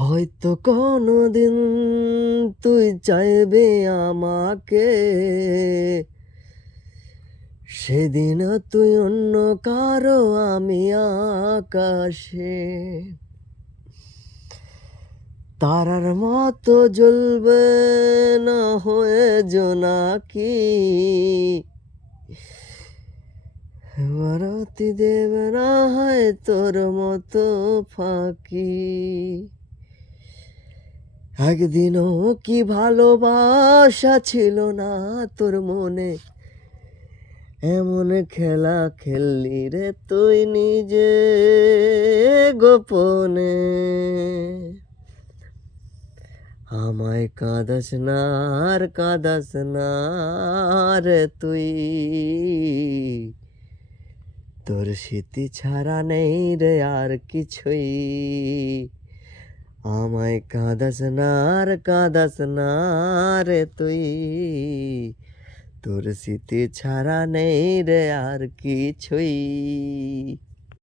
হয়তো কোনোদিন তুই চাইবে আমাকে, সেদিন তুই অন্য কারো আমি আকাশে। তারার মতো জ্বলবে না হয়ে জোনাকি, বারাতি দেবে না হয় তোর মতো ফাঁকি। একদিনও কি ভালোবাসা ছিল না তোর মনে, এমন খেলা খেললি রে তুই নিজে গোপনে। আমায় কাঁদাস না আর কাঁদাস না রে তুই, তোর স্মৃতি ছাড়া নেই রে আর কিছুই। আমায় কাঁদাস না আর কাঁদাস না রে তুই, তোর স্মৃতি ছাড়া নেই রে আর কিছুই।